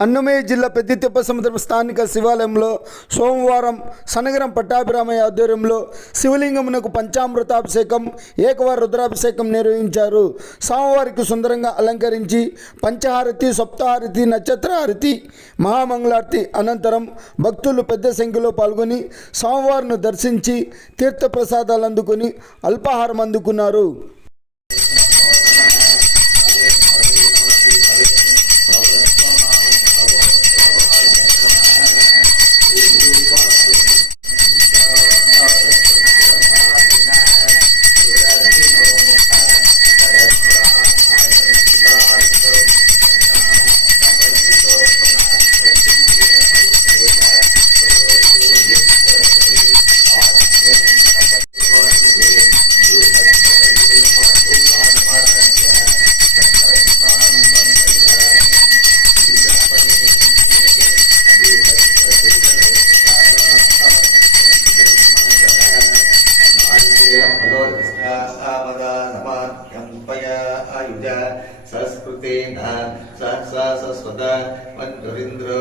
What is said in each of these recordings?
అన్నమయ్య జిల్లా పెద్దితిప్ప సముద్రం స్థానిక శివాలయంలో సోమవారం సనగరం పట్టాభిరామయ్య ఆధ్వర్యంలో శివలింగమునకు పంచామృతాభిషేకం, ఏకవార రుద్రాభిషేకం నిర్వహించారు. స్వామివారికి సుందరంగా అలంకరించి పంచహారతి, సప్తహారతి, నక్షత్రహారతి, మహామంగళారతి అనంతరం భక్తులు పెద్ద సంఖ్యలో పాల్గొని స్వామివారిని దర్శించి తీర్థప్రసాదాలు అందుకొని అల్పాహారం అందుకున్నారు. संस्कृतेन सस्वत वन्युरिन्द्रो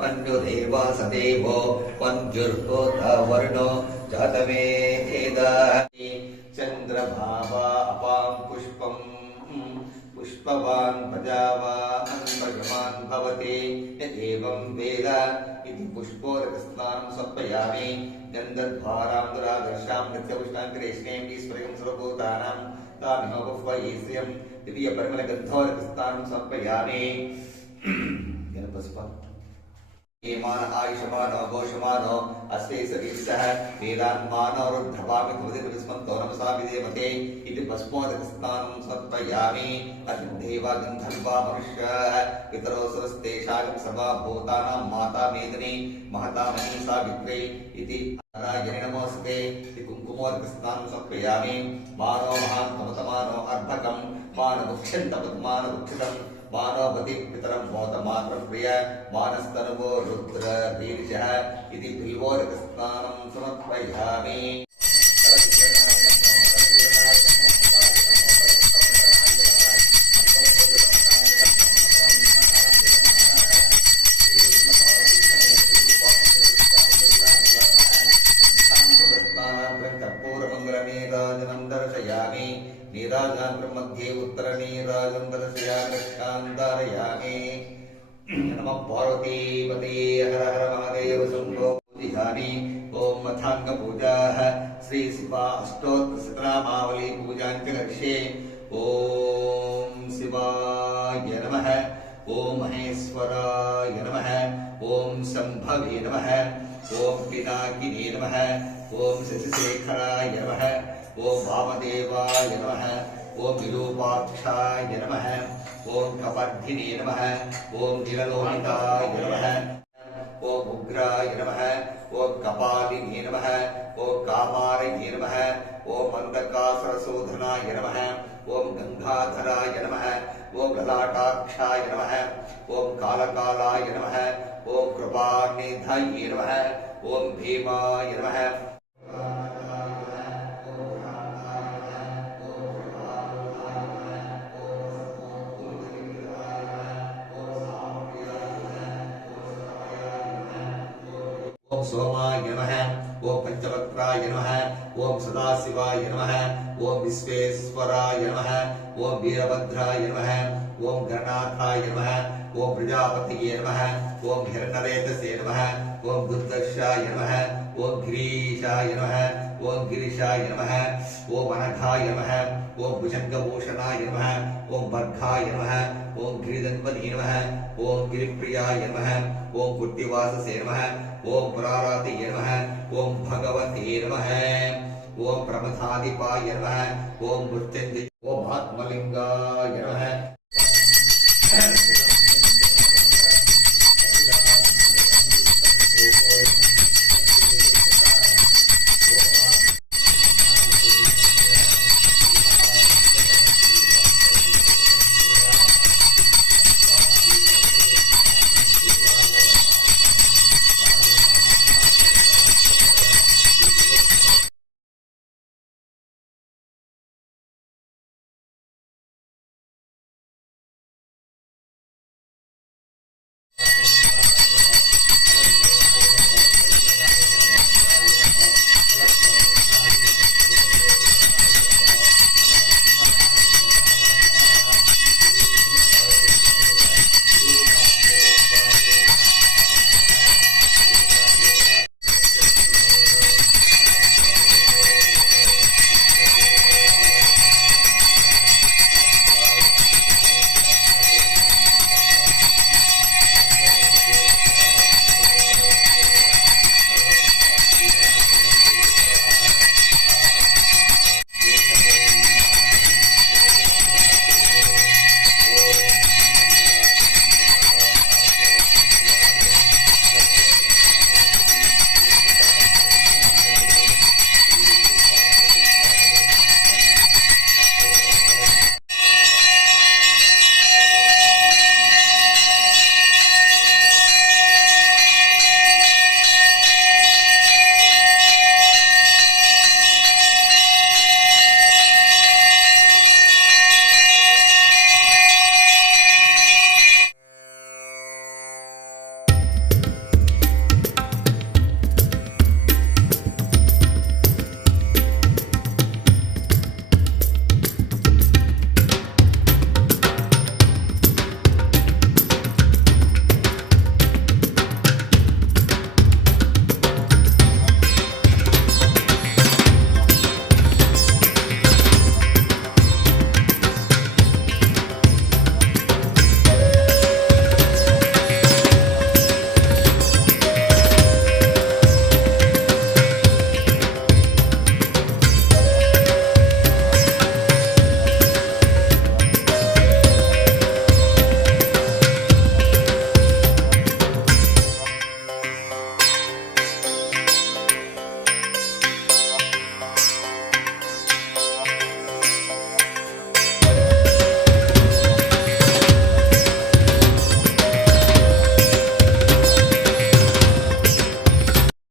वन्युदेवा सदेवो वन्युर्होतवर्णो जातवेदा चन्द्रभावा अपां पुष्पं पुष्पवान् प्रजावान् प्रजमान् भवति यदेवं वेद इति पुष्पोदकस्नानं समर्पयामि गन्धद्वारां दुरादर्शां नित्यपुष्टां कृष्णें ईश्वरं सर्वभूतानां तामिहोपह्वयेस्यं दिव्यपरिमलगन्धोदकस्नानं समर्पयामि मान आयुषमानो घोषमानो अस्ते सरीसः वेदान्मानो रुद्धवामि भवतिस्मन्तो नमसा विदेवते इति भस्मोदकस्नानं समर्पयामि अग्निदेवा गन्धर्वा मनुष्याः पितरो सरस्तेषां सर्वा भूतानां माता मेदिनी महता मही सावित्री इति नारायणे नमोऽस्ते इति कुङ्कुमोदकस्नानं समर्पयामि मानो महान्तमतमानो अर्भकं मानवक्षन्तपद्मानवक्षितं मानवपति पितरं मोदमात्रं प्रिय मानस्तनुवो रुद्र वीर्यः इति बिल्वोदकस्नानं समर्पयामि कर्पूरमङ्गलनीराजनं दर्शयामि नीराजनं मध्ये उत्तरनीराजनं दर्शयामि रक्षान्धारयामि नमः पार्वतीपते हर हर महादेव शम्भो पूजयामि ॐ मथाङ्गपूजाः श्री शिवा अष्टोत्तरशतनामावली पूजां च करिष्ये ॐ शिवाय नमः ॐ महेश्वराय नमः ॐ शम्भवे नमः ॐ पिनाकिने नमः ॐ शशिशेखराय नमः ॐ वामदेवाय नमः ॐ विरूपाक्षाय नमः ॐ कपर्धिने नमः ॐ नीललोहिताय नमः ॐ उग्राय नमः ॐ कपालिने नमः ॐ कामारये नमः ॐ अन्धकासुरशोधनाय नमः ॐ गंगाधराय नमः ॐ ललाटाक्षाय नमः ॐ कालकालाय नमः ॐ कृपानिधये नमः ॐ भीमाय नमः ओम सोमाय नमः ओम पंचवक्त्राय नमः ओम सदाशिवाय नमः ओम विश्वेश्वराय नमः ओम वीरभद्राय नमः ओम गणनाथाय नमः ओम प्रजापतये नमः ओम हिरण्यरेतसे नमः ओम दुर्दर्शाय नमः ओम गिरीशाय नमः ओम गिरीशाय नमः ओम अनघाय नमः ओम भुजंगभूषणाय नमः ओम बर्घाय नमः ओम गिरिधन्वने नमः ओम गिरिप्रियाय नमः ओम कुट्टिवाससे नमः ओम पुरारातिये नमः ओम भगवते नमः ओम प्रमथाधिपाय नमः ओम मृत्युंजय ओम आत्मलिंगाय नमः।